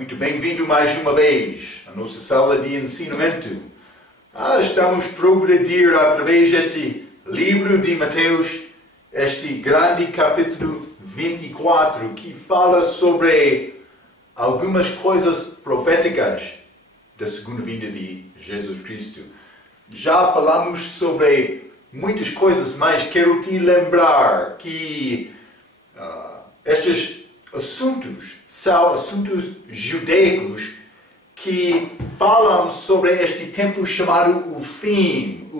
Muito bem-vindo mais uma vez à nossa sala de ensinamento. Estamos a progredir através deste livro de Mateus, este grande capítulo 24, que fala sobre algumas coisas proféticas da segunda vinda de Jesus Cristo. Já falamos sobre muitas coisas, mas quero te lembrar que estes assuntos são assuntos judaicos que falam sobre este tempo chamado o fim,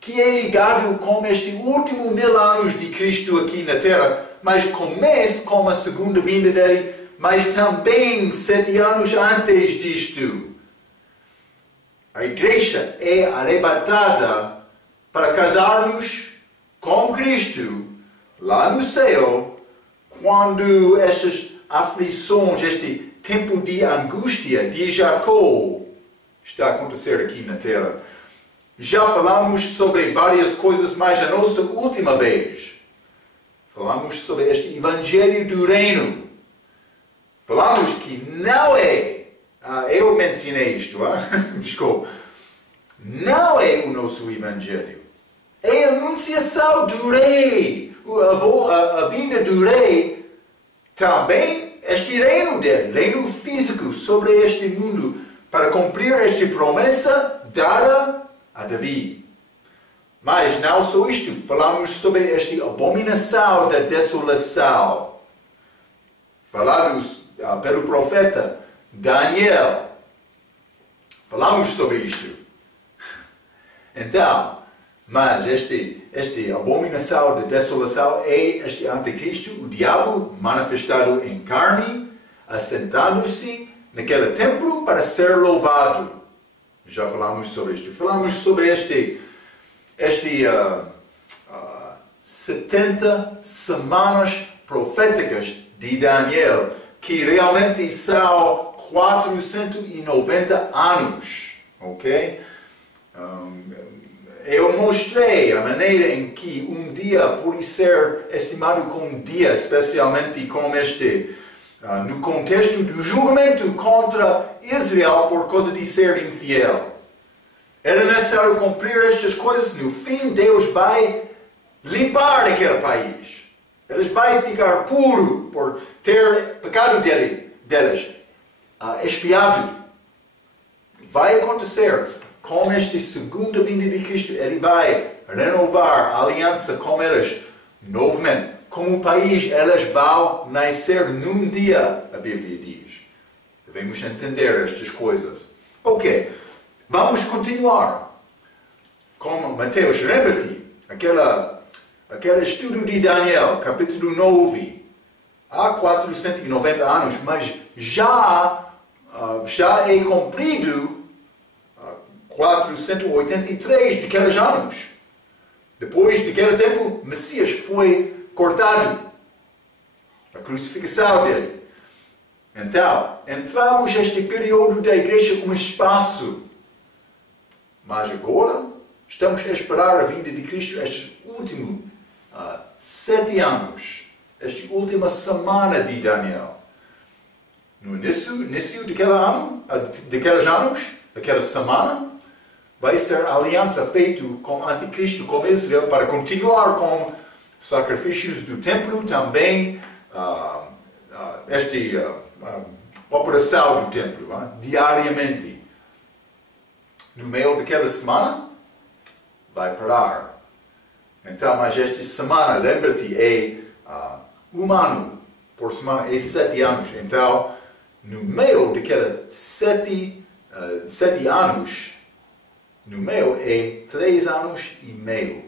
que é ligado com este último 1000 anos de Cristo aqui na Terra, mas começa com a segunda vinda dele, mas também 7 anos antes disto. A igreja é arrebatada para casarmos com Cristo lá no céu, quando estas aflições, este tempo de angústia de Jacó está a acontecer aqui na Terra. Já falamos sobre várias coisas, mas a nossa última vez falamos sobre este Evangelho do Reino. Falamos que não é, eu mencionei isto, desculpa, não é o nosso Evangelho. É a anunciação do Rei. A vinda do Rei também, este reino dele, reino físico sobre este mundo, para cumprir esta promessa dada a Davi. Mas não só isto, falamos sobre esta abominação da desolação, falados pelo profeta Daniel. Falamos sobre isto. Então, mas esta abominação da desolação é este anticristo, o diabo manifestado em carne, assentando-se naquele templo para ser louvado. Já falamos sobre isto. Falamos sobre este 70 semanas proféticas de Daniel, que realmente são 490 anos. Ok? Eu mostrei a maneira em que um dia pode ser estimado como um dia, especialmente com no contexto do julgamento contra Israel por causa de ser infiel. Era necessário cumprir estas coisas. No fim, Deus vai limpar aquele país. Eles vão ficar puros por ter pecado deles expiado. Vai acontecer. Com esta segunda vinda de Cristo, Ele vai renovar a aliança com eles novamente. Como país, eles vão nascer num dia, a Bíblia diz. Devemos entender estas coisas. Ok, vamos continuar com Mateus. Lembra-te, aquele estudo de Daniel, capítulo 9. Há 490 anos, mas já é cumprido 483 daqueles anos. Depois daquele tempo, Messias foi cortado. A crucificação dele. Então, entramos neste período da igreja como espaço. Mas agora, estamos a esperar a vinda de Cristo estes últimos 7 anos. Esta última semana de Daniel. No início daqueles anos, daquela semana, vai ser a aliança feita com o anticristo, com Israel, para continuar com sacrifícios do templo, também operação do templo, diariamente. No meio daquela semana, vai parar. Então, mas esta semana, lembra-te, é um ano por semana, é 7 anos. Então, no meio daqueles 7 anos, no meio é 3 anos e meio.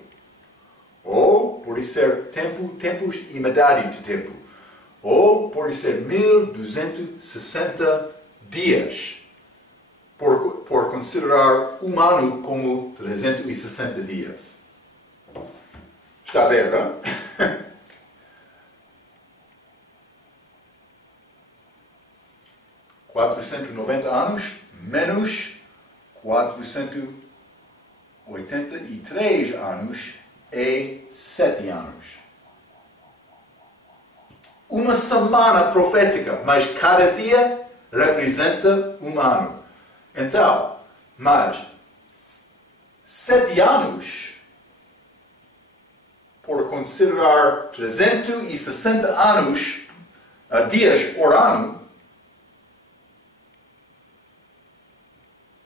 Ou pode ser tempos e metade de tempo. Ou pode ser 1260 dias. Por considerar um ano como 360 dias. Está a ver, não? 490 anos menos 483 anos é 7 anos. uma semana profética, mas cada dia representa um ano. Então, mas 7 anos, por considerar 360 anos, dias por ano,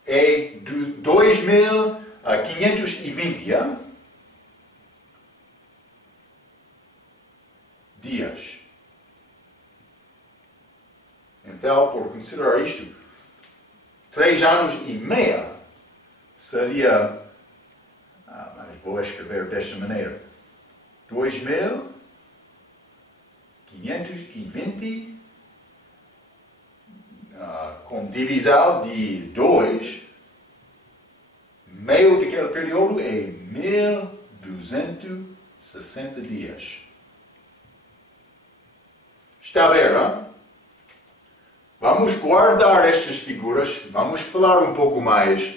é 2.520 dias. Então, por considerar isto, 3 anos e meio seria, mas vou escrever desta maneira, 2.520 com divisão de 2, meio daquele período é 1.260 dias. Está a ver, não? Vamos guardar estas figuras, vamos falar um pouco mais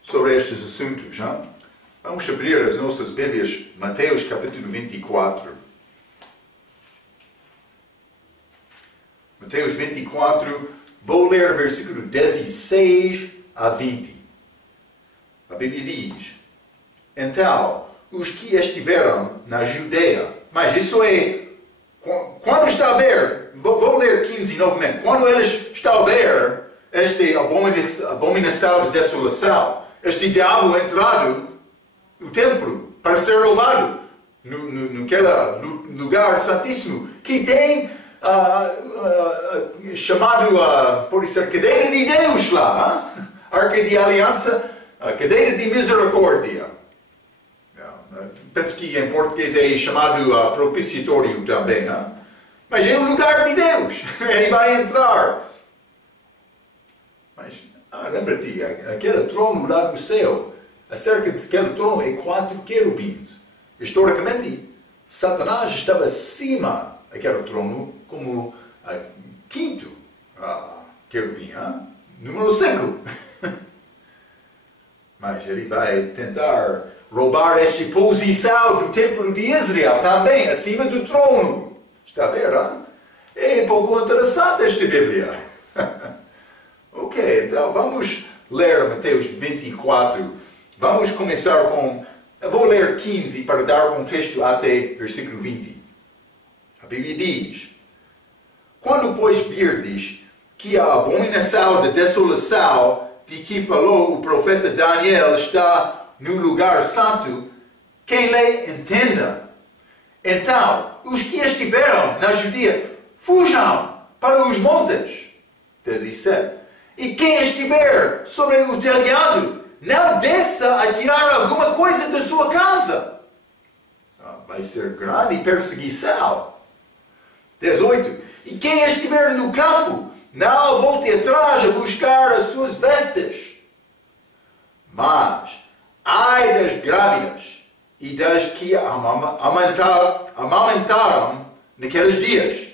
sobre estes assuntos. Não? Vamos abrir as nossas Bíblias, Mateus capítulo 24. Mateus 24, vou ler versículo 16 a 20. A Bíblia diz: Então, os que estiveram na Judeia, mas isso é, quando está a ver, vou ler 15 novamente, quando eles estão a ver esta abominação de desolação, este diabo entrado no templo para ser roubado, naquele lugar santíssimo, que tem chamado, por isso, a cadeira de Deus lá, Arca de Aliança, a cadeira de misericórdia. Penso que em português é chamado propiciatório também. Mas é o lugar de Deus. Ele vai entrar. Mas lembra-te, aquele trono lá no céu, acerca daquele trono é 4 querubins. Historicamente, Satanás estava acima daquele trono como quinto querubim. Número 5. Mas ele vai tentar roubar esta posição do templo de Israel também, acima do trono. Está a ver, hein? É um pouco interessante esta Bíblia. Ok, então vamos ler Mateus 24. Vamos começar com... Eu vou ler 15 para dar contexto até versículo 20. A Bíblia diz: Quando, pois, virdes que a abominação da desolação de que falou o profeta Daniel está no lugar santo, quem lê entenda. Então, os que estiveram na Judéia, fujam para os montes. 17. E quem estiver sobre o telhado, não desça a tirar alguma coisa da sua casa. Vai ser grande perseguição. 18. E quem estiver no campo, não volte atrás a buscar as suas vestes. Mas, ai das grávidas e das que amamentaram naqueles dias.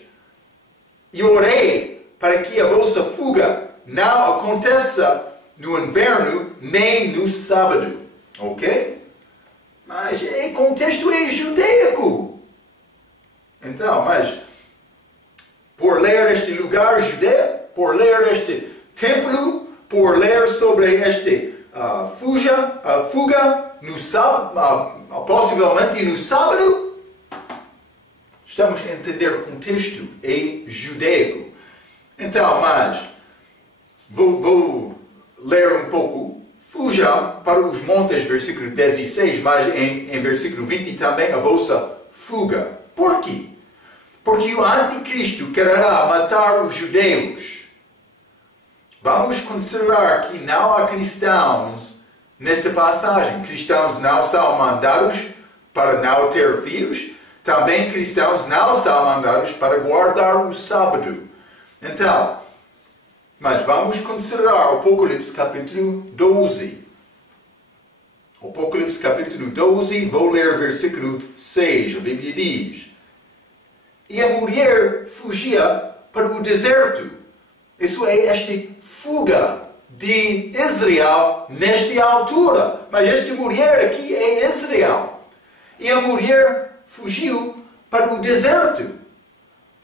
E orei para que a vossa fuga não aconteça no inverno nem no sábado. Ok? Mas o contexto é judaico. Então, mas por ler este lugar judeu, por ler este templo, por ler sobre este fuga no sábado, possivelmente no sábado, estamos a entender o contexto é judaico. Então, mas vou ler um pouco. Fujam para os montes, versículo 16, mas em versículo 20 também a vossa fuga. Por quê? Porque o anticristo quererá matar os judeus. Vamos considerar que não há cristãos nesta passagem. Cristãos não são mandados para não ter filhos. Também cristãos não são mandados para guardar o sábado. Então, mas vamos considerar o Apocalipse capítulo 12. Apocalipse capítulo 12, vou ler versículo 6. A Bíblia diz: E a mulher fugia para o deserto. Isso é esta fuga de Israel nesta altura. Mas esta mulher aqui é Israel. E a mulher fugiu para o deserto,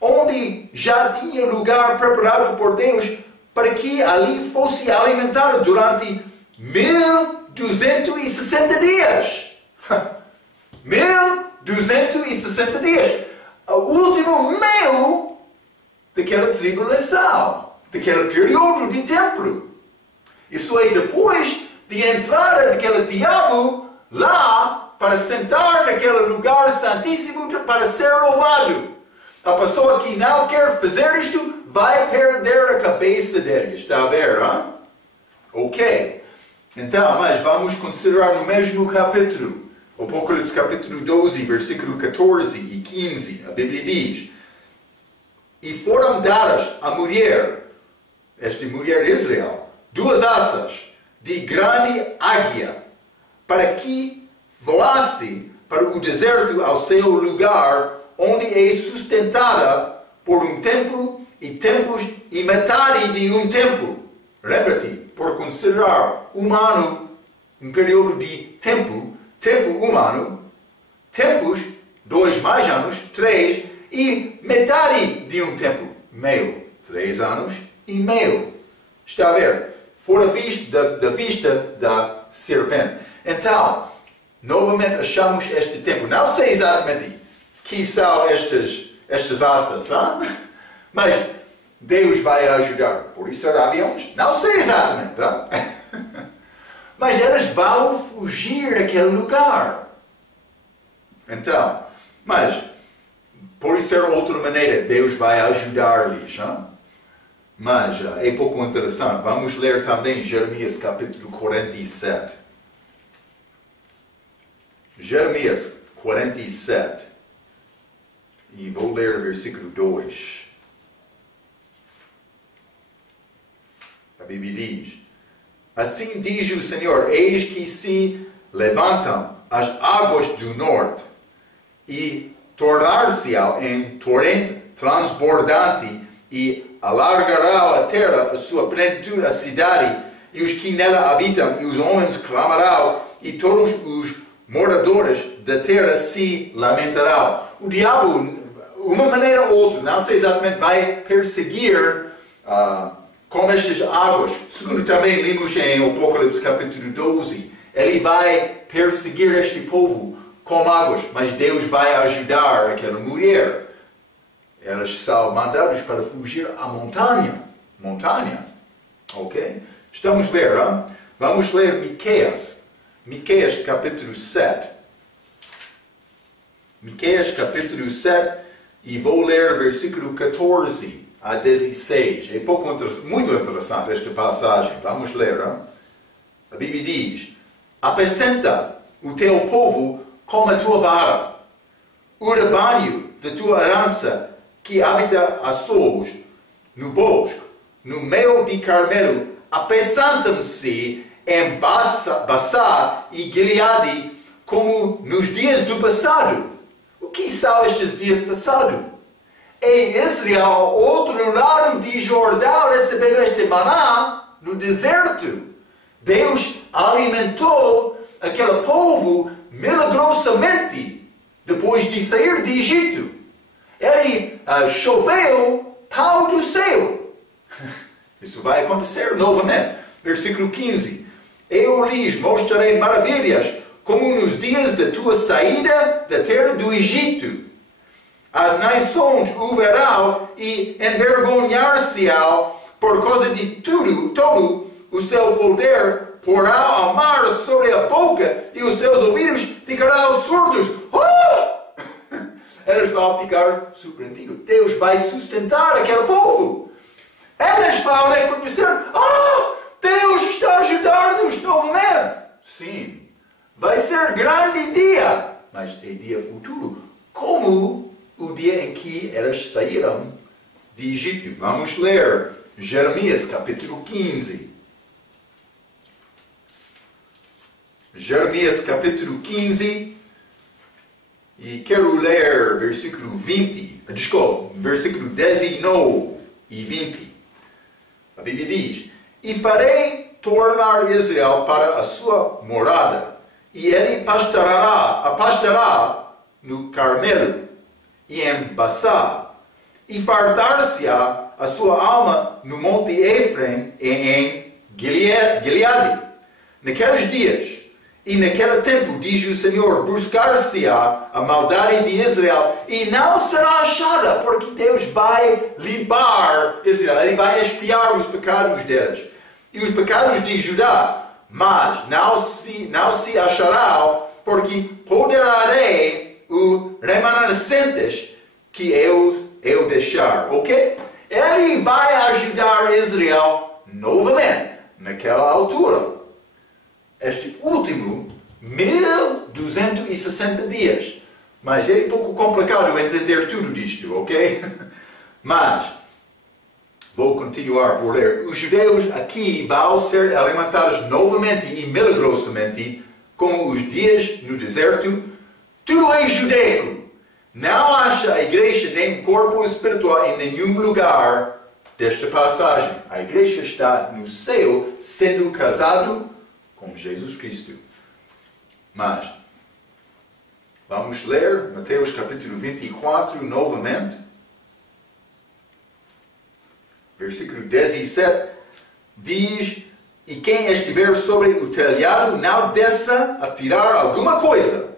onde já tinha lugar preparado por Deus para que ali fosse alimentado durante 1260 dias. 1260 dias. O último meio daquela tribulação, daquele período de tempo. Isso é depois de entrada daquele diabo lá para sentar naquele lugar santíssimo para ser louvado. A pessoa que não quer fazer isto vai perder a cabeça dele. Está a ver, hein? Ok. Então, mas vamos considerar no mesmo capítulo. Apocalipse capítulo 12, versículo 14 e 15. A Bíblia diz: E foram dadas à mulher, esta mulher de Israel, 2 asas de grande águia, para que voasse para o deserto ao seu lugar, onde é sustentada por um tempo e tempos e metade de um tempo. Lembra-te, por considerar humano um período de tempo humano, tempos, 2 mais anos, 3, e metade de um tempo, meio, 3 anos e meio. Está a ver? Fora da vista da serpente. Então, novamente achamos este tempo. Não sei exatamente que são estas asas, hein? Mas Deus vai ajudar. Por isso há aviões? Não sei exatamente, hein? Mas elas vão fugir daquele lugar. Então, mas, por isso é outra maneira, Deus vai ajudar-lhes, hein? Mas é pouco interessante. Vamos ler também Jeremias capítulo 47. Jeremias 47. E vou ler o versículo 2. A Bíblia diz: Assim diz o Senhor, eis que se levantam as águas do norte e tornar-se-á em torrente transbordante e alargará a terra a sua plenitude, a cidade e os que nela habitam, e os homens clamarão e todos os moradores da terra se lamentarão. O diabo, uma maneira ou outra, não sei exatamente, vai perseguir com estas águas. Segundo também lemos em Apocalipse capítulo 12, ele vai perseguir este povo com águas, mas Deus vai ajudar aquela mulher. Elas são mandadas para fugir à montanha. Montanha. Ok? Estamos a ver, hein? Vamos ler Miqueias. Miqueias capítulo 7. Miqueias capítulo 7. E vou ler versículo 14 a 16. É muito interessante esta passagem. Vamos ler, hein? A Bíblia diz: Apacenta o teu povo com a tua vara, o rebanho da tua herança que habita a sós no bosque, no meio de Carmelo, apacentam-se em Bassá e Gileade, como nos dias do passado. O que são estes dias passados? Em Israel, ao outro lado de Jordão, recebendo este maná no deserto. Deus alimentou aquele povo milagrosamente depois de sair de Egito. Ele choveu pão do céu. Isso vai acontecer novamente. Versículo 15. Eu lhes mostrarei maravilhas, como nos dias da tua saída da terra do Egito. As nações o verão e envergonhar-se-ão por causa de todo o seu poder. Porão a mar sobre a boca e os seus ouvidos ficarão surdos. Elas vão ficar surpreendidas. Deus vai sustentar aquele povo. Elas vão reconhecer: Deus está ajudando-nos novamente. Sim, vai ser grande dia, mas é dia futuro, como o dia em que elas saíram de Egito. Vamos ler Jeremias capítulo 15. Jeremias capítulo 15. E quero ler versículo 19 e 20. A Bíblia diz: E farei tornar Israel para a sua morada, e ele pastará no Carmelo e em Bassá, e fartar-se-á a sua alma no monte Efraim e em Gileade. Naqueles dias e naquele tempo, diz o Senhor, buscar-se-á a maldade de Israel e não será achada, porque Deus vai limpar Israel, Ele vai expiar os pecados deles e os pecados de Judá, mas não se achará, porque poderarei o remanescentes que eu deixar, ok? Ele vai ajudar Israel novamente naquela altura. Este último 1260 dias. Mas é um pouco complicado entender tudo disto, ok? Mas vou continuar por ler. Os judeus aqui vão ser alimentados novamente e milagrosamente, como os dias no deserto. Tudo é judaico. Não acha a igreja nem corpo espiritual em nenhum lugar desta passagem. A igreja está no céu sendo casado com Jesus Cristo. Mas vamos ler Mateus capítulo 24 novamente. Versículo 17 diz: e quem estiver sobre o telhado não desça a tirar alguma coisa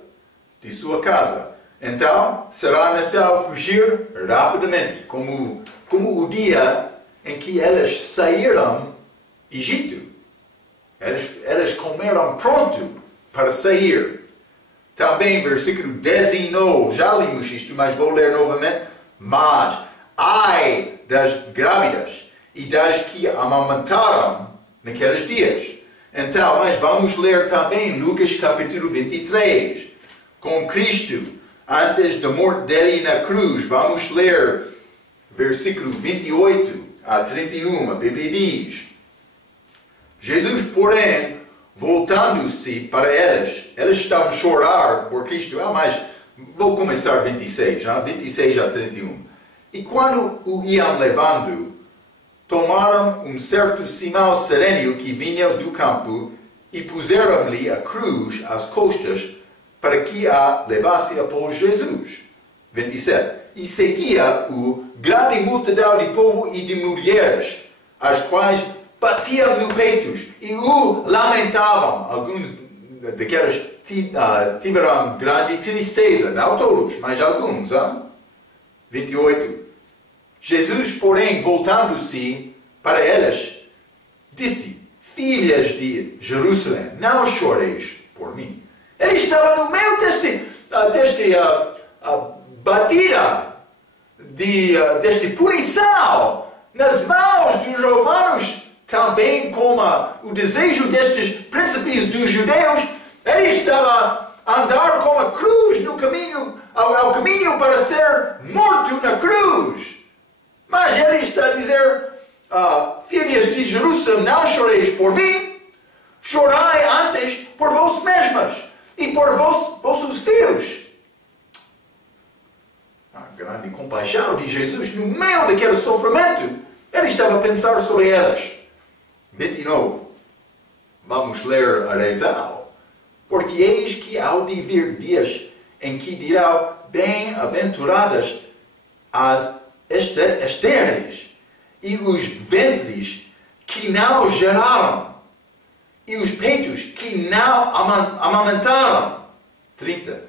de sua casa. Então será necessário fugir rapidamente, como o dia em que eles saíram do Egito. Eles comeram pronto para sair. Também versículo 19, já lemos isto, mas vou ler novamente. Mas ai das grávidas e das que amamentaram naqueles dias. Então, mas vamos ler também Lucas capítulo 23, com Cristo, antes da morte dele na cruz. Vamos ler versículo 28 a 31, a Bíblia diz: Jesus, porém, voltando-se para eles estavam a chorar por Cristo. Mas vou começar 26 a 31. E quando o iam levando, tomaram um certo Simão Cirêneo que vinha do campo e puseram-lhe a cruz às costas para que a levasse após Jesus. 27. E seguia-o grande multidão de povo e de mulheres, as quais batiam no peito e o lamentavam. Alguns daqueles tiveram grande tristeza, não todos, mas alguns. 28. Jesus, porém, voltando-se para elas, disse: filhas de Jerusalém, não choreis por mim. Ele estava no meio deste batida, deste punição, nas mãos dos romanos, também como o desejo destes príncipes dos judeus. Ele estava a andar com a cruz no caminho, ao caminho para ser morto na cruz. Mas ele está a dizer: filhas de Jerusalém, não choreis por mim, chorai antes por vós mesmas e por vossos filhos. A grande compaixão de Jesus no meio daquele sofrimento. Ele estava a pensar sobre elas. 29. Vamos ler a razão. Porque eis que há de vir dias em que dirão: bem-aventuradas as estéreis e os ventres que não geraram e os peitos que não amamentaram. 30.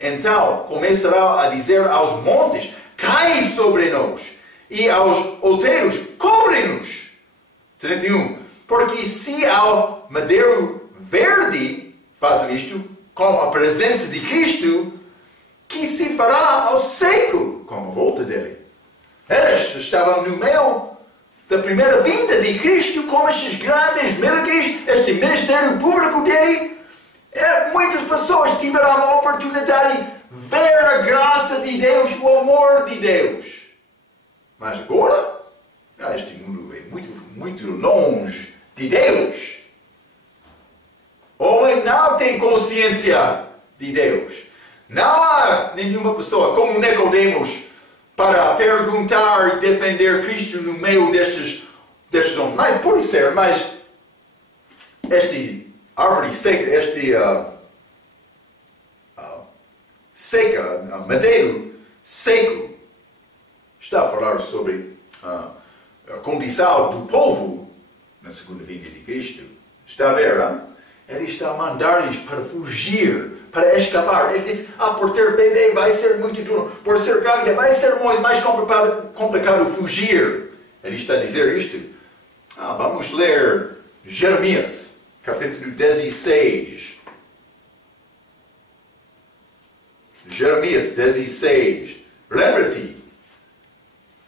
Então começará a dizer aos montes: cai sobre nós, e aos outeiros: cobre-nos. 31. Porque se ao madeiro verde fazem isto, com a presença de Cristo, que se fará ao seco com a volta dele? Eles estavam no meio da primeira vinda de Cristo, com estes grandes milagres, este ministério público dele. Muitas pessoas tiveram a oportunidade de ver a graça de Deus, o amor de Deus. Mas agora, este mundo é muito longe de Deus. O homem não tem consciência de Deus. Não há nenhuma pessoa como Nicodemos para perguntar e defender Cristo no meio destes homens. Mas pode ser, mas este árvore seca, madeiro seco, está a falar sobre a condição do povo na segunda vinda de Cristo. Está a ver, hein? Ele está a mandar-lhes para fugir, para escapar. Ele diz, por ter bebê vai ser muito duro, por ser grávida vai ser mais complicado fugir. Ele está a dizer isto. Vamos ler Jeremias, capítulo 16. Jeremias 16. Lembra-te,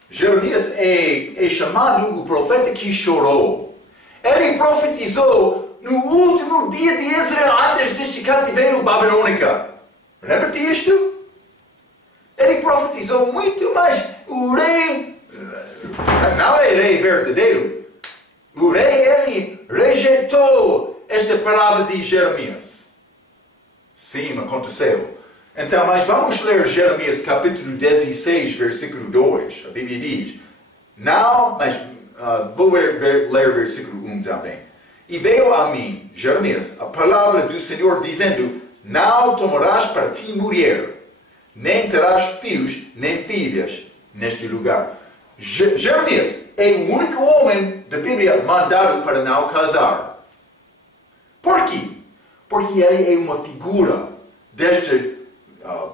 Jeremias é chamado o profeta que chorou. Ele profetizou no último dia de Israel antes deste cativeiro babilônico. Lembra-te isto? Ele profetizou muito, mas o rei não é rei verdadeiro. O rei, ele rejeitou esta palavra de Jeremias. Sim, aconteceu. Então, mas vamos ler Jeremias capítulo 16, versículo 2. A Bíblia diz, não, mas vou ler versículo 1 também. E veio a mim, Jeremias, a palavra do Senhor dizendo, não tomarás para ti mulher, nem terás filhos, nem filhas neste lugar. Jeremias é o único homem da Bíblia mandado para não casar. Por quê? Porque ele é uma figura deste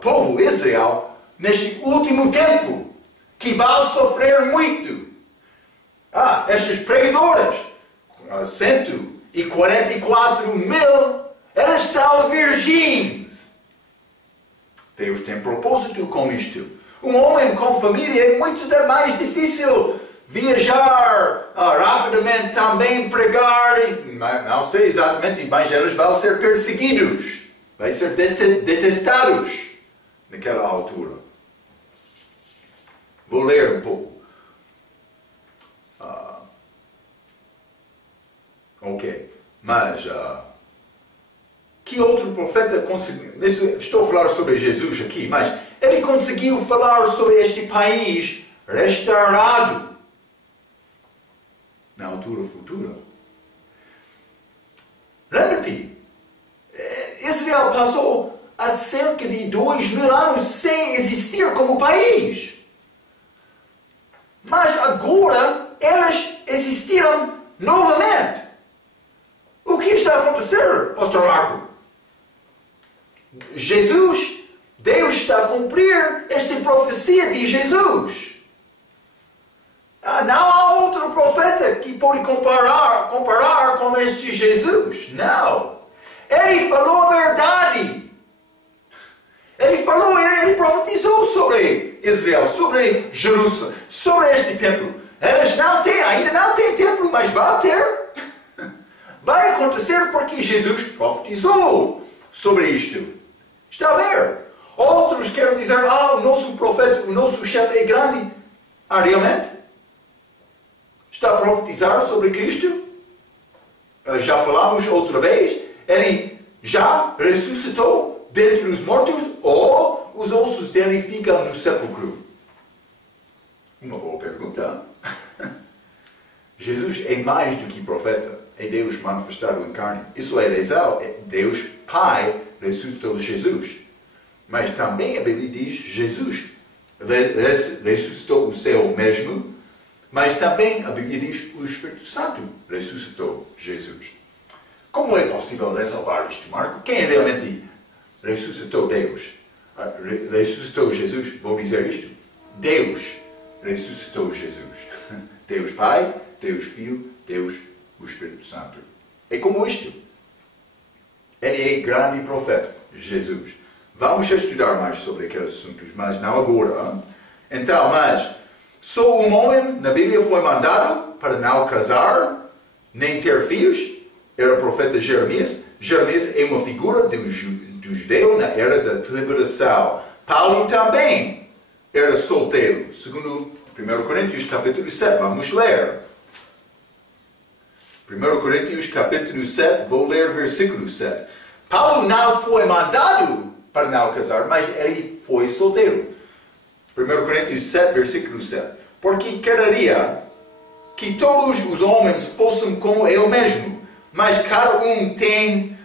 povo Israel neste último tempo, que vai sofrer muito. Estas pregadoras, 144 mil, elas são virgens. Deus tem propósito com isto. Um homem com família é muito mais difícil viajar rapidamente, também pregar, não sei exatamente, mas eles vão ser perseguidos. Vai ser detestados naquela altura. Vou ler um pouco. Ok. Mas, que outro profeta conseguiu... Estou a falar sobre Jesus aqui, mas ele conseguiu falar sobre este país restaurado na altura futura. Lembra-te? Israel passou há cerca de 2000 anos sem existir como país. Mas agora elas existiram novamente. O que está a acontecer, Pastor Marco? Deus está a cumprir esta profecia de Jesus. Não há outro profeta que pode comparar com este Jesus. Não. Ele falou a verdade. Ele profetizou sobre Israel, sobre Jerusalém, sobre este templo. Elas ainda não têm templo, mas vão ter. Vai acontecer porque Jesus profetizou sobre isto. Está a ver? Outros querem dizer, o nosso profeta, o nosso chefe é grande. Realmente? Está a profetizar sobre Cristo? Já falamos outra vez. Ele já ressuscitou dentre os mortos ou os ossos dele ficam no sepulcro? Uma boa pergunta. Jesus é mais do que profeta. É Deus manifestado em carne. Isso é real. Deus Pai ressuscitou Jesus. Mas também a Bíblia diz Jesus ressuscitou o céu mesmo. Mas também a Bíblia diz o Espírito Santo ressuscitou Jesus. Como é possível resolver isto, Marco? Quem realmente ressuscitou Deus? Ressuscitou Jesus? Vou dizer isto. Deus ressuscitou Jesus. Deus Pai, Deus Filho, Deus o Espírito Santo. É como isto. Ele é grande profeta, Jesus. Vamos estudar mais sobre aqueles assuntos, mas não agora. Então, mas só um homem na Bíblia foi mandado para não casar, nem ter filhos. Era o profeta Jeremias. Jeremias é uma figura do judeu na era da liberação. Paulo também era solteiro, segundo 1 Coríntios capítulo 7. Vamos ler. 1 Coríntios capítulo 7, vou ler versículo 7. Paulo não foi mandado para não casar, mas ele foi solteiro. 1 Coríntios 7, versículo 7. Porque quereria que todos os homens fossem como ele mesmo, mas cada um tem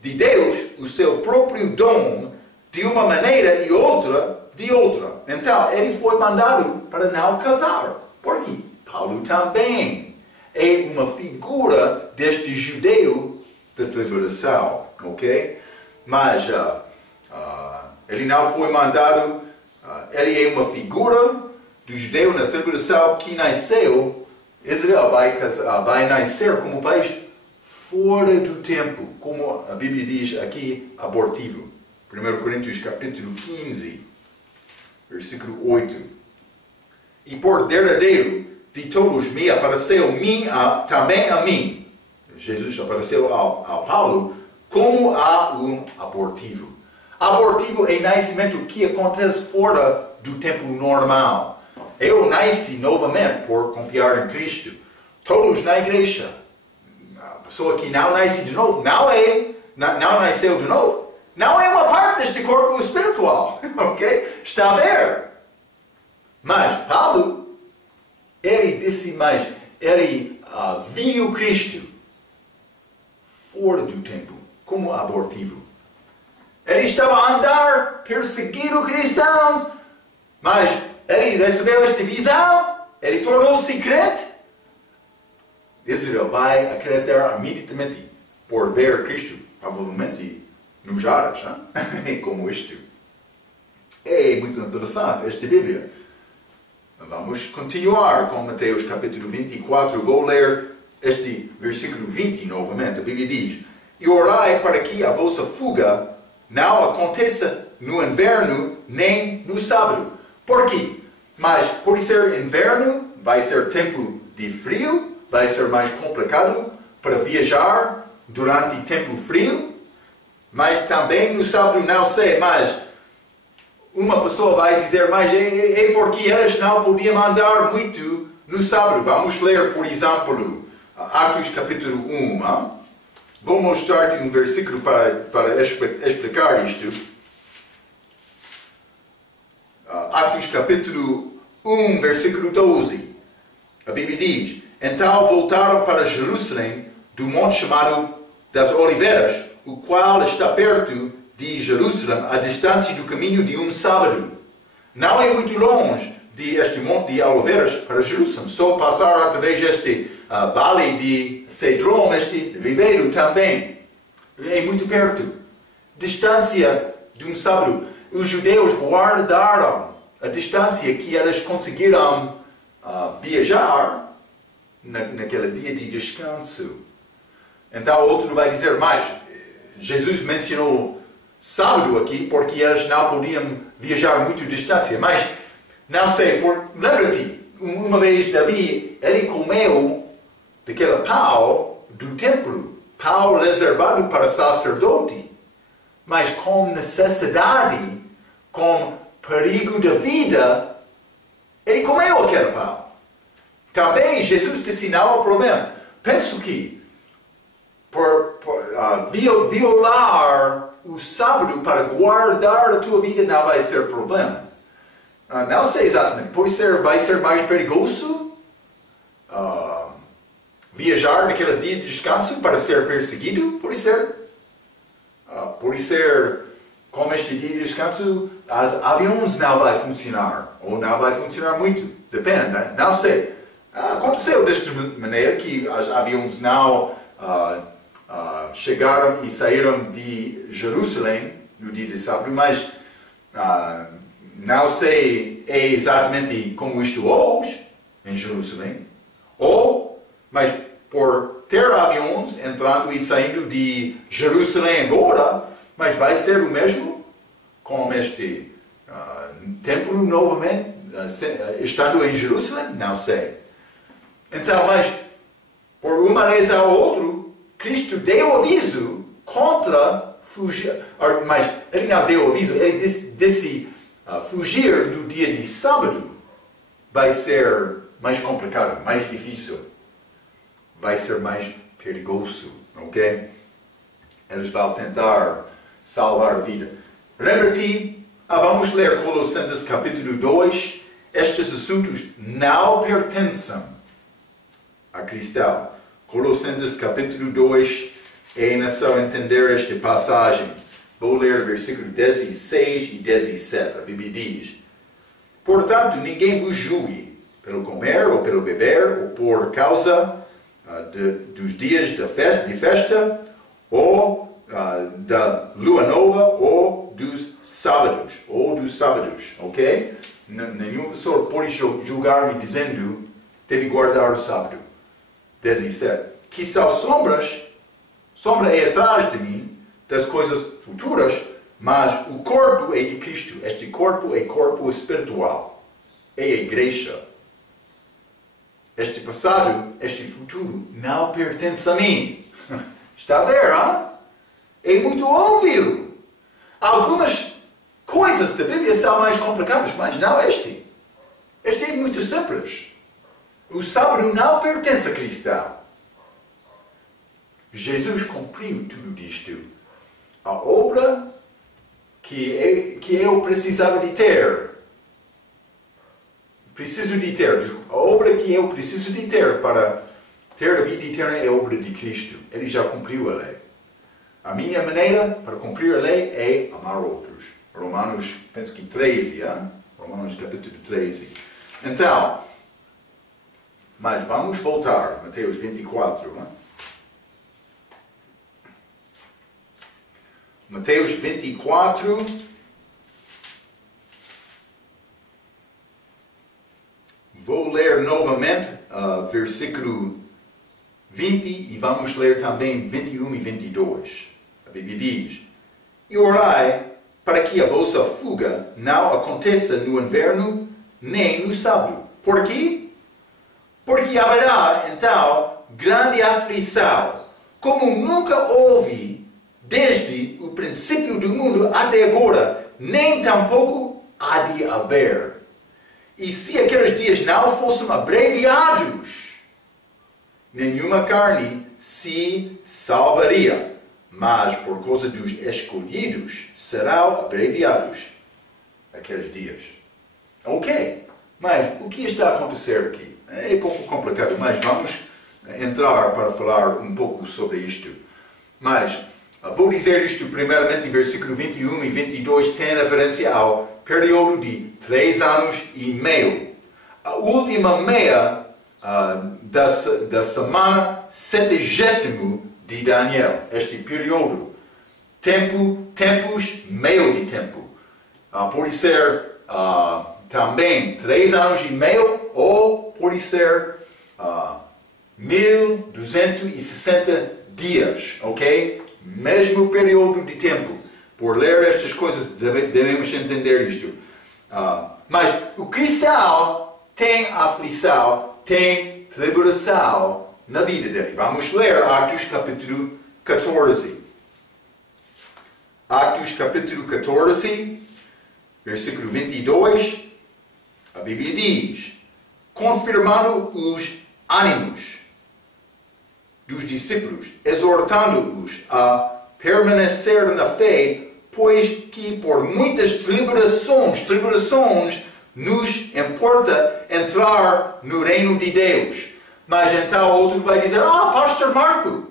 de Deus o seu próprio dom de uma maneira e outra de outra. Então, ele foi mandado para não casar. Por quê? Paulo também é uma figura deste judeu da tribulação, ok? Mas ele não foi mandado, ele é uma figura do judeu na tribulação que nasceu. Israel vai nascer como um país fora do tempo, como a Bíblia diz aqui, abortivo. 1 Coríntios capítulo 15, versículo 8. E por derradeiro de todos me apareceu também a mim. Jesus apareceu ao Paulo como a um abortivo. Abortivo é nascimento que acontece fora do tempo normal. Eu nasci novamente por confiar em Cristo. Todos na igreja. A pessoa que não nasce de novo, não nasceu de novo, não é uma parte deste corpo espiritual. Ok? Está a ver? Mas Paulo, ele disse mais, ele viu Cristo fora do tempo, como abortivo. Ele estava a andar perseguindo cristãos, mas ele recebeu esta visão, ele tornou-se crente. Israel vai acreditar imediatamente por ver Cristo, provavelmente nos ares, como isto. É muito interessante esta Bíblia. Vamos continuar com Mateus capítulo 24. Vou ler este versículo 20 novamente. A Bíblia diz: E orai para que a vossa fuga não aconteça no inverno nem no sábado. Por quê? Mas por ser inverno, vai ser tempo de frio, vai ser mais complicado para viajar durante tempo frio. Mas também no sábado, não sei, mas uma pessoa vai dizer, mas é porque eles não podiam andar muito no sábado. Vamos ler, por exemplo, Atos capítulo 1. Vou mostrar-te um versículo para explicar isto. Atos capítulo 1, versículo 12. A Bíblia diz: Então voltaram para Jerusalém do monte chamado das Oliveiras, o qual está perto de Jerusalém, a distância do caminho de um sábado. Não é muito longe deste monte de Oliveiras para Jerusalém. Só passar através deste vale de Cedron, este ribeiro também. É muito perto. Distância de um sábado. Os judeus guardaram a distância que eles conseguiram viajar naquele dia de descanso. Então outro vai dizer, mas Jesus mencionou sábado aqui porque eles não podiam viajar muito distância. Mas não sei, lembra-te, uma vez Davi, ele comeu daquele pau do templo, pau reservado para sacerdote, mas com necessidade, com perigo da vida, ele comeu aquele pau. Também Jesus disse, não há problema. Penso que violar o sábado para guardar a tua vida não vai ser problema. Não sei exatamente, vai ser mais perigoso viajar naquele dia de descanso para ser perseguido, por ser como este dia de descanso, os aviões não vai funcionar, ou não vai funcionar muito, depende, né? Não sei. Aconteceu desta maneira que os aviões não chegaram e saíram de Jerusalém no dia de sábado, mas não sei exatamente como isto hoje em Jerusalém, mas por ter aviões entrando e saindo de Jerusalém agora, mas vai ser o mesmo com este templo novamente, estando em Jerusalém? Não sei. Então, mas por uma razão ou outra, Cristo deu aviso contra fugir, mas ele não deu aviso, ele disse fugir do dia de sábado vai ser mais complicado, mais difícil, vai ser mais perigoso, ok? Eles vão tentar salvar a vida. Lembra-te, vamos ler Colossenses capítulo 2, estes assuntos não pertencem a cristão. Colossenses capítulo 2, é necessário entender esta passagem. Vou ler versículo 16 e 17. A Bíblia diz: portanto, ninguém vos julgue pelo comer ou pelo beber, ou por causa dos dias de festa, ou da lua nova, ou dos sábados, ok? Nenhuma pessoa pode julgar-me dizendo: deve guardar o sábado. 17. Que são sombras, sombra é atrás de mim, das coisas futuras, mas o corpo é de Cristo. Este corpo é corpo espiritual. É a igreja. Este passado, este futuro, não pertence a mim. Está a ver, hein? É muito óbvio. Algumas coisas da Bíblia são mais complicadas, mas não este. Este é muito simples. O sábado não pertence a cristão. Jesus cumpriu tudo isto. A obra que eu precisava de ter. A obra que eu preciso de ter para ter a vida eterna é a obra de Cristo. Ele já cumpriu a lei. A minha maneira para cumprir a lei é amar outros. Romanos, penso que 13, hein? Romanos capítulo 13. Então, mas vamos voltar, Mateus 24. Hein? Mateus 24. Vou ler novamente versículo 20 e vamos ler também 21 e 22. A Bíblia diz: e orai para que a vossa fuga não aconteça no inverno nem no sábado. Por quê? Porque haverá então grande aflição, como nunca houve desde o princípio do mundo até agora, nem tampouco há de haver. E se aqueles dias não fossem abreviados, nenhuma carne se salvaria, mas por causa dos escolhidos serão abreviados aqueles dias. Ok, mas o que está a acontecer aqui? É um pouco complicado, mas vamos entrar para falar um pouco sobre isto. Mas vou dizer isto primeiramente, versículo 21 e 22 tem referência ao período de 3 anos e meio. A última meia da semana 70 de Daniel. Este período. Tempos, meio de tempo. Pode ser também 3 anos e meio ou pode ser 1260 dias. Ok? Mesmo período de tempo. Por ler estas coisas, devemos entender isto. Mas o cristão tem aflição, tem tribulação na vida dele. Vamos ler Atos capítulo 14. Atos capítulo 14, versículo 22. A Bíblia diz: confirmando os ânimos dos discípulos, exortando-os a permanecer na fé, pois que por muitas tribulações nos importa entrar no reino de Deus. Mas então outro vai dizer: Pastor Marco,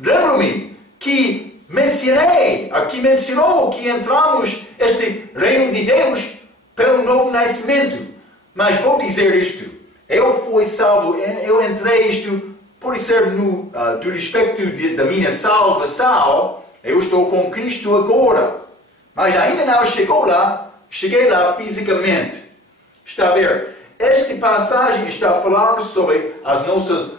lembro-me que mencionou que entramos neste reino de Deus pelo novo nascimento. Mas vou dizer isto: eu fui salvo, eu entrei isto por ser do respeito da minha salvação. Eu estou com Cristo agora, mas ainda não cheguei lá fisicamente. Está a ver? Esta passagem está falando sobre as nossas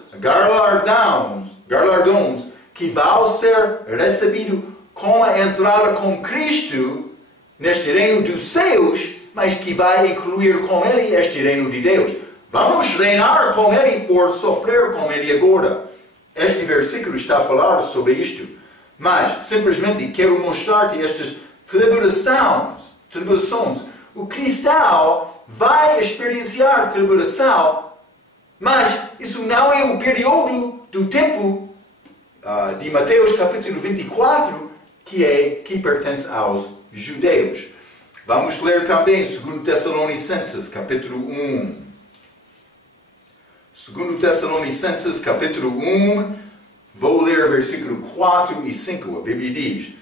galardões que vão ser recebidos com a entrada com Cristo neste reino dos céus, mas que vai incluir com Ele este reino de Deus. Vamos reinar com Ele por sofrer com Ele agora. Este versículo está a falar sobre isto. Mas, simplesmente, quero mostrar-te estas tribulações. O cristão vai experienciar tribulação, mas isso não é o período do tempo de Mateus capítulo 24, que pertence aos judeus. Vamos ler também 2 Tessalonicenses capítulo 1. 2 Tessalonicenses capítulo 1, Vou ler versículo 4 e 5. A Bíblia diz: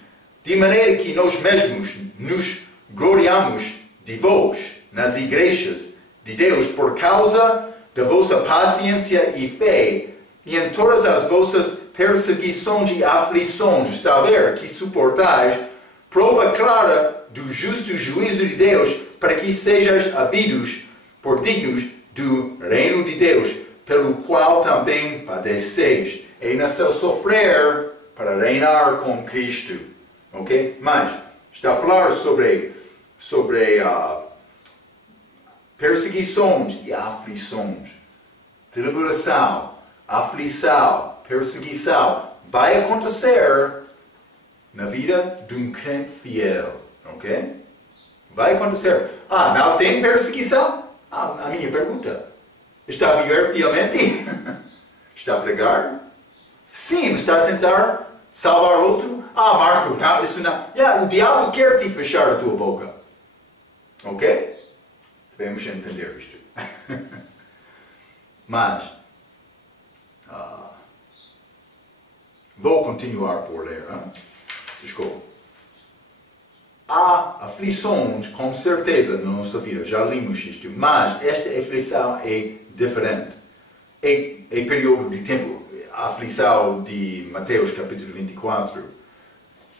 de maneira que nós mesmos nos gloriamos de vós nas igrejas de Deus por causa da vossa paciência e fé e em todas as vossas perseguições e aflições. Está a ver que suportais, prova clara do justo juízo de Deus, para que sejais havidos por dignos do reino de Deus, pelo qual também padeceis. É necessário sofrer para reinar com Cristo. Ok? Mas está a falar sobre perseguições e aflições. Tribulação, aflição, perseguição vai acontecer na vida de um crente fiel. Ok? Vai acontecer. Não tem perseguição? A minha pergunta. Está a viver fielmente? Está a pregar? Sim, está a tentar salvar outro? Marco, não, isso não. O diabo quer te fechar a tua boca. Ok? Devemos entender isto. Mas, vou continuar por ler. Desculpa. Há aflições, com certeza, na nossa vida. Já limos isto. Mas esta aflição é diferente. É período de tempo. A aflição de Mateus, capítulo 24.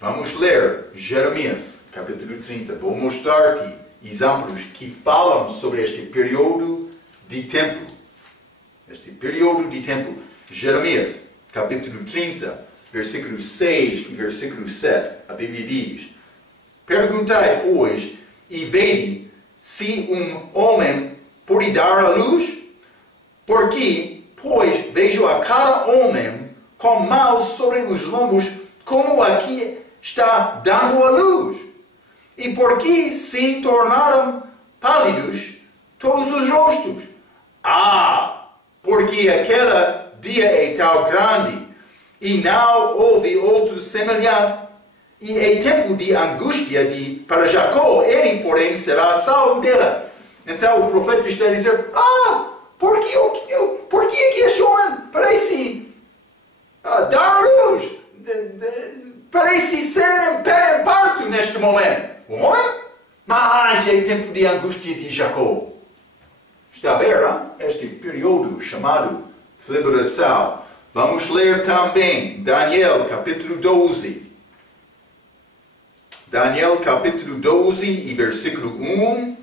Vamos ler Jeremias, capítulo 30. Vou mostrar-te exemplos que falam sobre este período de tempo. Este período de tempo. Jeremias, capítulo 30, versículo 6 e versículo 7. A Bíblia diz: perguntai, pois, e vede se um homem pode dar a luz? Porque, pois, vejo a cada homem com mãos sobre os lombos, como aqui está dando a luz. E porque se tornaram pálidos todos os rostos? Porque aquele dia é tão grande, e não houve outro semelhante. E é tempo de angústia para Jacó, ele, porém, será salvo dela. Então o profeta está a dizer: por que que este homem parece dar luz? Parece ser em parto neste momento. O homem? Mas é tempo de angústia de Jacó. Está a ver, este período chamado tribulação. Vamos ler também Daniel, capítulo 12. Daniel, capítulo 12 e versículo 1.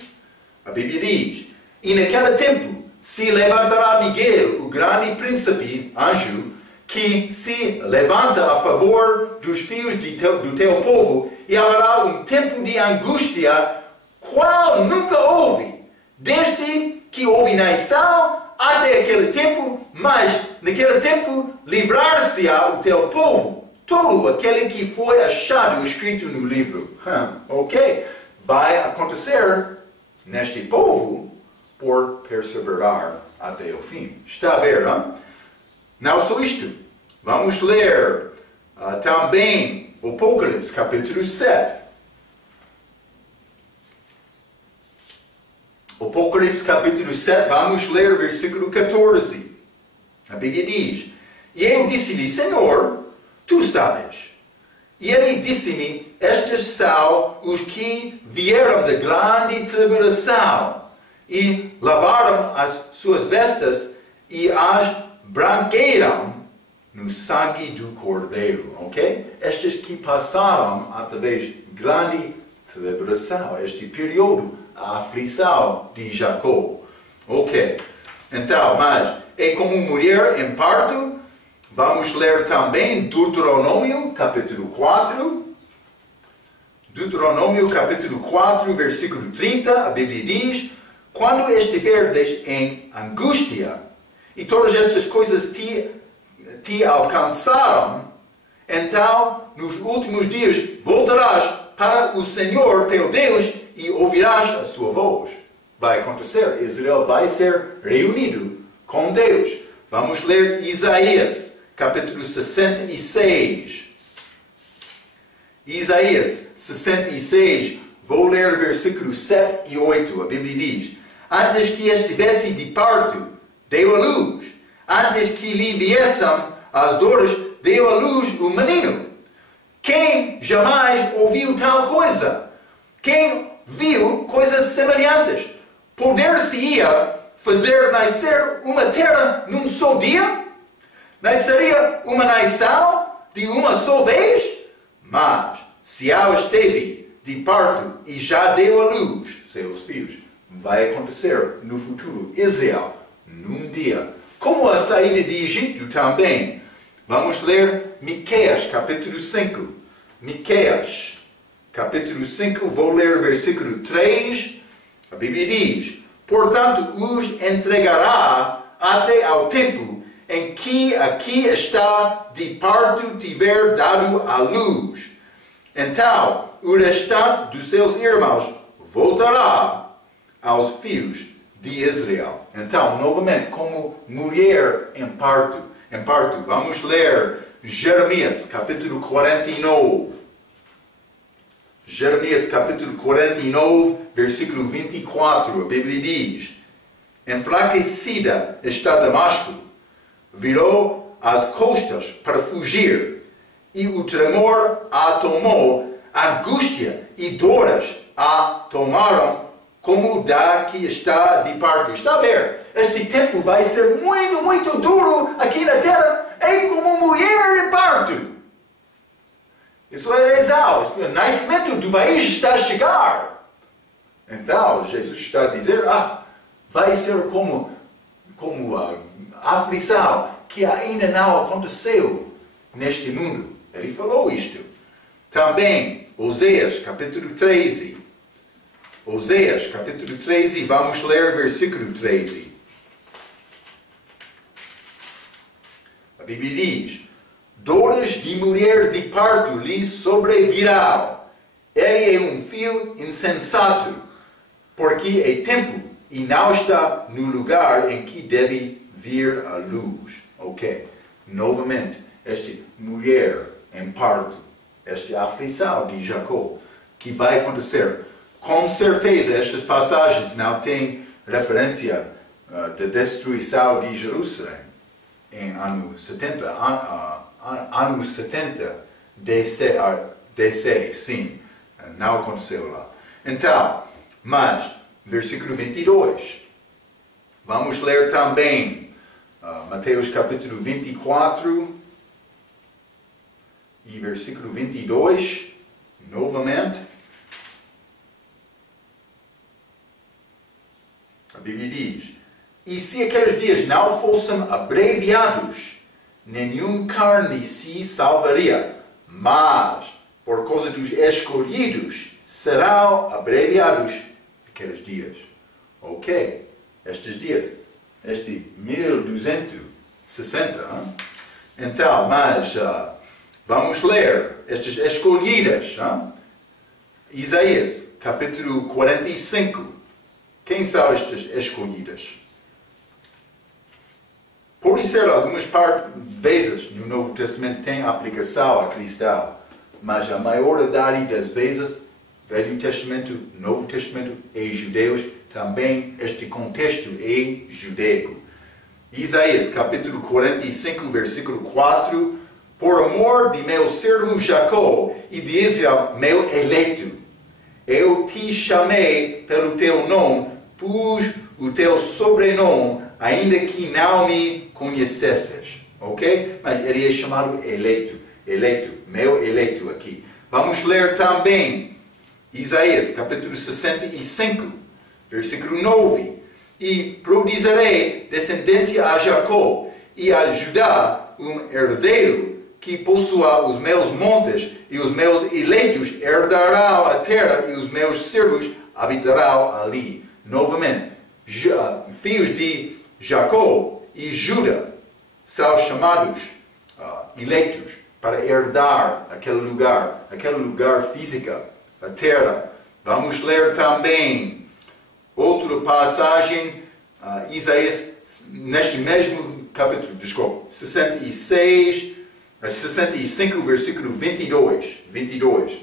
A Bíblia diz: e naquele tempo se levantará Miguel, o grande príncipe, anjo, que se levanta a favor dos filhos do teu povo, e haverá um tempo de angústia, qual nunca houve, desde que houve nação até aquele tempo, mas naquele tempo livrar-se-á o teu povo, todo aquele que foi achado escrito no livro. Ok? Vai acontecer neste povo por perseverar até o fim. Está a ver, Não só isto. Vamos ler também o Apocalipse, capítulo 7. Apocalipse, capítulo 7, vamos ler versículo 14. A Bíblia diz: e eu disse-lhe: Senhor, tu sabes. E ele disse-me: estes são os que vieram da grande tribulação, e lavaram as suas vestes, e as branquearam no sangue do Cordeiro. Ok? Estes que passaram através de grande tribulação, este período, a aflição de Jacó. Ok? Então, mas é como mulher em parto. Vamos ler também Deuteronômio, capítulo 4. Deuteronômio, capítulo 4, versículo 30. A Bíblia diz: quando estiverdes em angústia, e todas estas coisas te alcançaram, então, nos últimos dias, voltarás para o Senhor teu Deus e ouvirás a sua voz. Vai acontecer. Israel vai ser reunido com Deus. Vamos ler Isaías, capítulo 66. Isaías 66. Vou ler versículos 7 e 8. A Bíblia diz: antes que estivesse de parto, deu a luz. Antes que lhe viessem as dores deu à luz um menino. Quem jamais ouviu tal coisa? Quem viu coisas semelhantes? Poder-se-ia fazer nascer uma terra num só dia? Nasceria uma nação de uma só vez? Mas, se ela esteve de parto e já deu à luz seus filhos, vai acontecer no futuro, Israel, num dia. Como a saída de Egito também. Vamos ler Miqueias, capítulo 5. Miqueias, capítulo 5, vou ler versículo 3. A Bíblia diz: portanto, os entregará até ao tempo em que aqui está de parto tiver dado à luz. Então, o restante dos seus irmãos voltará aos filhos de Israel. Então, novamente, como mulher em parto, vamos ler Jeremias, capítulo 49. Jeremias, capítulo 49, versículo 24. A Bíblia diz: enfraquecida está Damasco, virou às costas para fugir, e o tremor a tomou, angústia e dores a tomaram, como da que está de parto. Está a ver? Este tempo vai ser muito, muito duro aqui na terra. É como mulher em parto. Isso é exato. O nascimento do país está a chegar. Então, Jesus está a dizer, vai ser como a aflição que ainda não aconteceu neste mundo. Ele falou isto. Também, Oséias, capítulo 13. Oséias, capítulo 13, vamos ler versículo 13. A Bíblia diz: dores de mulher de parto lhe sobrevirão. Ele é um filho insensato, porque é tempo e não está no lugar em que deve vir a luz. Ok. Novamente, esta mulher em parto, esta aflição de Jacó, que vai acontecer. Com certeza, estas passagens não têm referência da destruição de Jerusalém em ano 70, ano 70 DC, sim, não aconteceu lá. Então, mas, versículo 22, vamos ler também Mateus capítulo 24 e versículo 22, novamente. A Bíblia diz: e se aqueles dias não fossem abreviados, nenhum carne se salvaria, mas, por causa dos escolhidos, serão abreviados aqueles dias. Ok, estes dias, este 1260. Então, mas vamos ler estas escolhidas. Isaías, capítulo 45. Quem são estas escolhidas? Por ser algumas vezes no Novo Testamento tem aplicação a cristão, mas a maioridade das vezes, Velho Testamento, Novo Testamento, é judeus, também este contexto é judaico. Isaías, capítulo 45, versículo 4: por amor de meu servo Jacó e de Israel, meu eleito, eu te chamei pelo teu nome, pus o teu sobrenome, ainda que não me conhecesses. Ok? Mas ele é chamado eleito. Eleito. Meu eleito aqui. Vamos ler também Isaías, capítulo 65, versículo 9. E produzirei descendência a Jacó e a Judá um herdeiro que possua os meus montes, e os meus eleitos herdarão a terra, e os meus servos habitarão ali. Novamente, filhos de Jacó e Judá são chamados eleitos para herdar aquele lugar físico, a terra. Vamos ler também outra passagem, Isaías, neste mesmo capítulo, 65, versículo 22.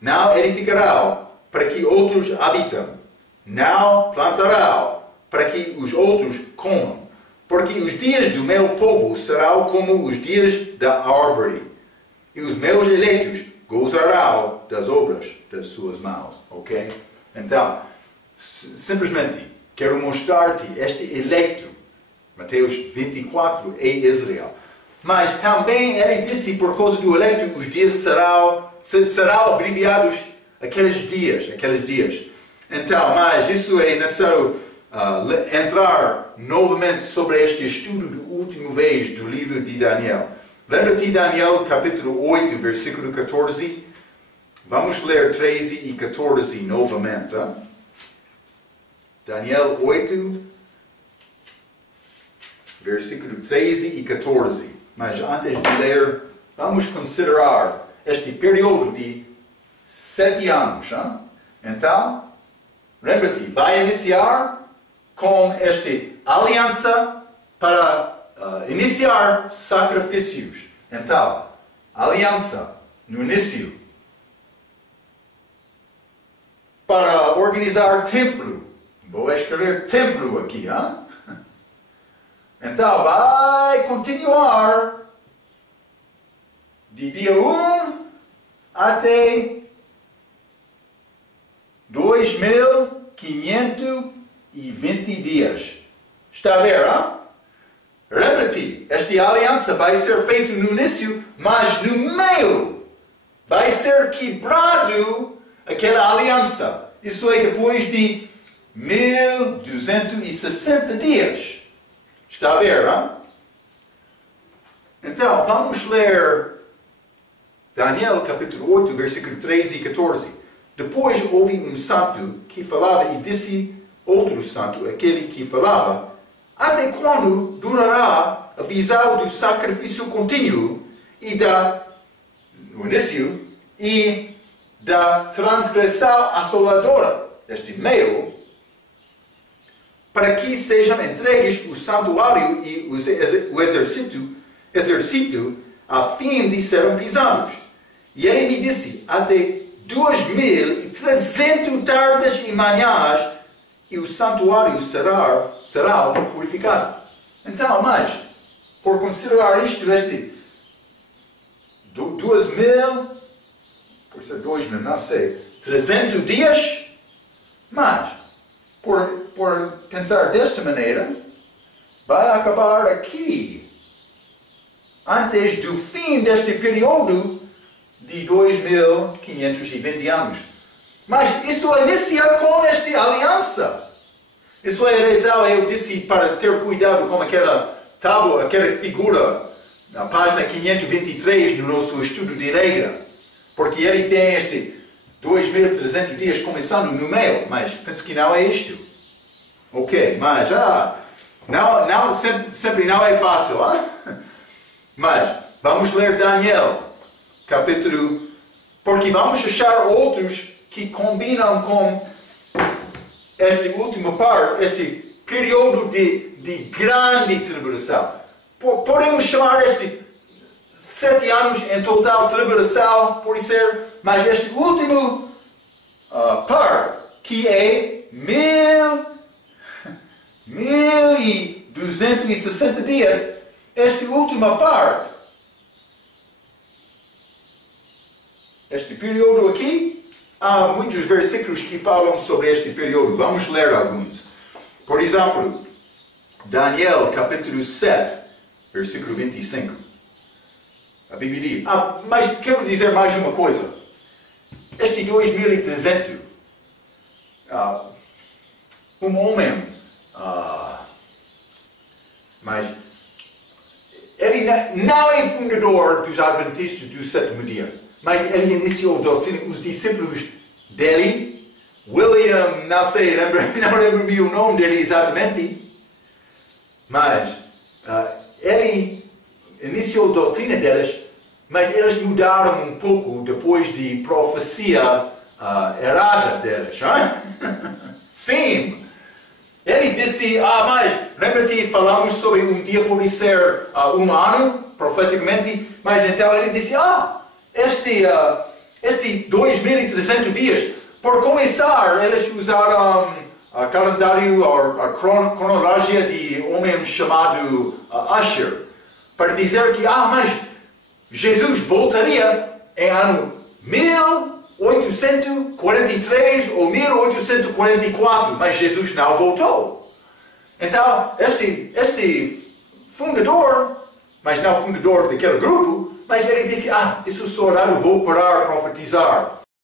Não edificarão para que outros habitem, não plantarão para que os outros comam. Porque os dias do meu povo serão como os dias da árvore, e os meus eleitos gozarão das obras das suas mãos. Ok? Então, simplesmente quero mostrar-te este eleito. Mateus 24 é Israel. Mas também ele disse, por causa do eleito, os dias serão abreviados aqueles dias. Então, mas isso é necessário entrar novamente sobre este estudo do último vez do livro de Daniel. Lembra-te Daniel capítulo 8, versículo 14? Vamos ler 13 e 14 novamente. Daniel 8, versículo 13 e 14. Mas antes de ler, vamos considerar este período de 7 anos. Hein? Então, lembra-te, vai iniciar com esta aliança para iniciar sacrifícios. Então, aliança no início para organizar templo. Vou escrever templo aqui. Hein? Então, vai continuar de dia 1 até 2520 dias. Está a ver, hein? Lembra-te, esta aliança vai ser feita no início, mas no meio vai ser quebrado aquela aliança. Isso é depois de 1260 dias. Está a ver, hein? Então, vamos ler Daniel capítulo 8, versículo 13 e 14. Depois houve um santo que falava e disse outro santo, aquele que falava: até quando durará a visão do sacrifício contínuo e no início, e da transgressão assoladora deste meio, para que sejam entregues o santuário e o exército a fim de serem pisados? E ele me disse: até 2300 tardes e manhãs, e o santuário será purificado. Então, mas, por considerar isto, 300 dias, mas, por pensar desta maneira, vai acabar aqui, antes do fim deste período de 2520 anos. Mas isso inicia com esta aliança. Isso é razão, eu disse para ter cuidado com aquela tábua, aquela figura, na página 523 no nosso estudo de regra. Porque ele tem este 2300 dias começando no meio, mas penso que não é isto. Ok, mas sempre não é fácil. Mas vamos ler Daniel, capítulo, porque vamos achar outros que combinam com esta última parte, este período de grande tribulação. Podemos chamar este 7 anos em total tribulação, pode ser, mas este último parte, que é 1260 dias, esta última parte, este período aqui, há muitos versículos que falam sobre este período. Vamos ler alguns. Por exemplo, Daniel capítulo 7, versículo 25. A Bíblia diz, mas quero dizer mais uma coisa. Este 2300, um homem, mas ele não é fundador dos Adventistas do sétimo dia, mas ele iniciou a doutrina. Os discípulos dele, William, não lembro-me o nome dele exatamente, mas ele iniciou a doutrina deles, mas eles mudaram um pouco depois de profecia errada deles. Sim! Ele disse, mas lembra-te, falamos sobre um dia pode ser um ano, profeticamente, mas então ele disse, este 2300 dias, por começar, eles usaram calendário, a cronologia de homem chamado Usher, para dizer que, mas Jesus voltaria em ano 1843 ou 1844, mas Jesus não voltou. Então, este fundador, mas não fundador daquele grupo, mas ele disse, isso sou eu vou parar a profetizar.